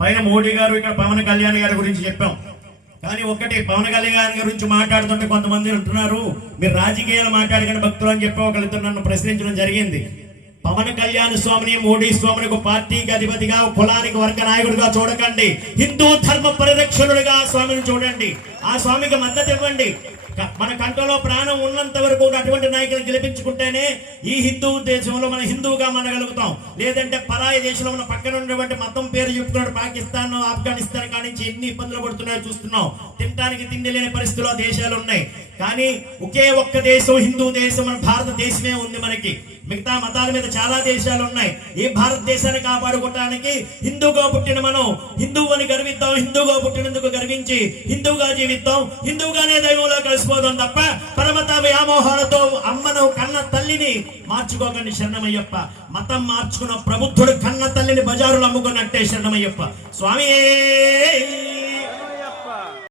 పైన మోడీ గారు ఇక్కడ పవన్ కళ్యాణ్ గారి గురించి చెప్పాం. కానీ ఒకటి, పవన్ కళ్యాణ్ గారి గురించి మాట్లాడుతుంటే కొంతమంది అంటున్నారు మీరు రాజకీయాలు మాట్లాడగానే భక్తులు అని చెప్పి ఒకరితో నన్ను ప్రశ్నించడం జరిగింది. పవన్ కళ్యాణ్ స్వామిని, మోడీ స్వామిని ఒక పార్టీకి అధిపతిగా, కులానికి వర్గ నాయకుడిగా చూడకండి. హిందూ ధర్మ పరిరక్షణుడిగా ఆ స్వామిని చూడండి. ఆ స్వామికి మద్దతు ఇవ్వండి. మన కంటలో ప్రాణం ఉన్నంత వరకు అటువంటి నాయకులు గెలిపించుకుంటేనే ఈ హిందూ దేశంలో మనం హిందువుగా మనగలుగుతాం. లేదంటే పరాయి దేశంలో ఉన్న పక్కన ఉన్నటువంటి మతం పేరు చెప్పుకున్నాడు పాకిస్తాన్, ఆఫ్ఘనిస్తాన్ కానించి ఎన్ని ఇబ్బందులు పడుతున్నాయో చూస్తున్నాం. తినడానికి తిండి లేని పరిస్థితుల్లో దేశాలు ఉన్నాయి. కానీ ఒకే ఒక్క దేశం హిందూ దేశం, మన భారతదేశమే ఉంది. మనకి మిగతా మతాల మీద చాలా దేశాలు ఉన్నాయి. ఈ భారతదేశాన్ని కాపాడుకోవడానికి హిందూగా పుట్టిన మనం హిందువు అని గర్విద్దాం. హిందూగా పుట్టినందుకు గర్వించి హిందూగా జీవిద్దాం. హిందూగానే దైవంలో కలిసిపోదాం తప్ప పరమత వ్యామోహాలతో అమ్మను, కన్న తల్లిని మార్చుకోకండి. శరణమయ్యప్ప. మతం మార్చుకున్న ప్రబుద్ధుడు కన్న తల్లిని బజారులు అమ్ముకున్నట్టే. శరణమయ్యప్ప. స్వామి.